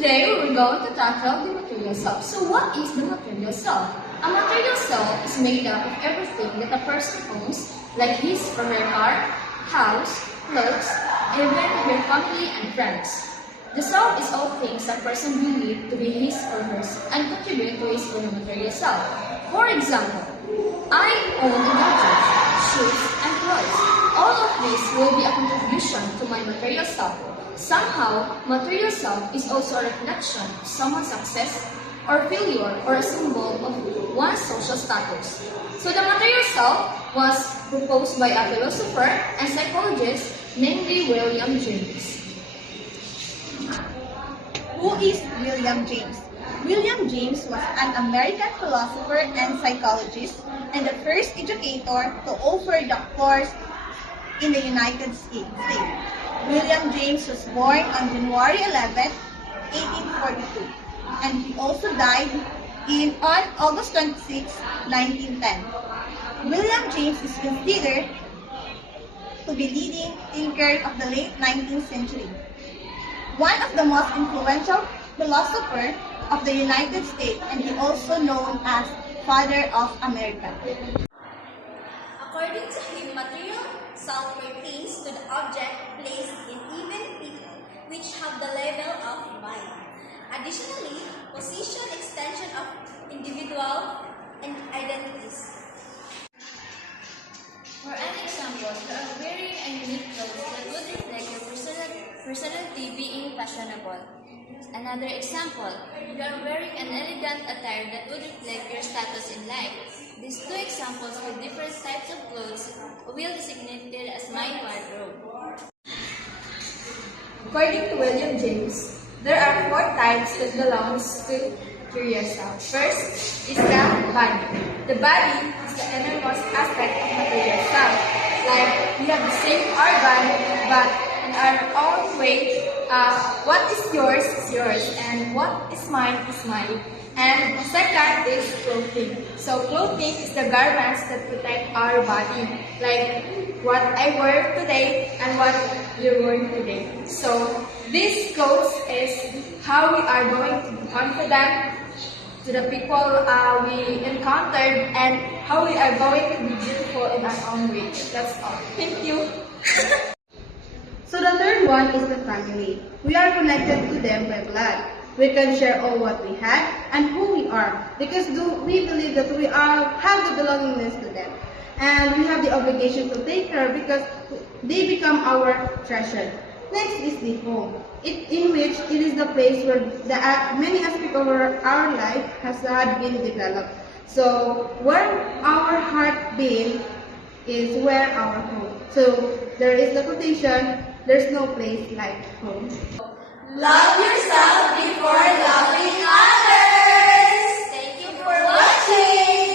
Today we're going to tackle the material self. So what is the material self? A material self is made up of everything that a person owns, like his or her car, house, clothes, even her family and friends. The self is all things a person believe to be his or hers and contribute to his or her material self. For example, I own a gadget, shoes, and clothes. All of this will be a contribution to my material self. Somehow, material self is also a reflection of someone's success or failure or a symbol of one's social status. So the material self was proposed by a philosopher and psychologist named William James. Who is William James? William James was an American philosopher and psychologist and the first educator to offer the course in the United States. William James was born on January 11, 1842, and he also died on August 26, 1910. William James is considered to be leading thinker of the late 19th century. One of the most influential philosophers of the United States, and he also known as Father of America. According to him, material self pertains to the object placed in even people which have the level of mind. Additionally, position extension of individual and identities. For an example, you are wearing a unique clothes that would reflect your personality being fashionable. Another example, you are wearing an elegant attire that would reflect your status in life. These two examples with different types of clothes will be designated as my wardrobe. According to William James, there are 4 types that belongs to material self. First is the body. The body is the innermost aspect of material self. Like we have the same organ, but in our own way, what is yours, and what is mine. And the second is clothing. So clothing is the garments that protect our body, like what I wear today and what you're wearing today. So this clothes is how we are going to be confident to the people we encountered and how we are going to be beautiful in our own way. That's all. Thank you. So the third one is the family. We are connected to them by blood. We can share all what we have and who we are because we believe that we have the belongingness to them. And we have the obligation to take care because they become our treasure. Next is the home, in which it is the place where many aspects of our life has been developed. So where our heart being is where our home. So there is the quotation, there's no place like home. Love yourself before loving others.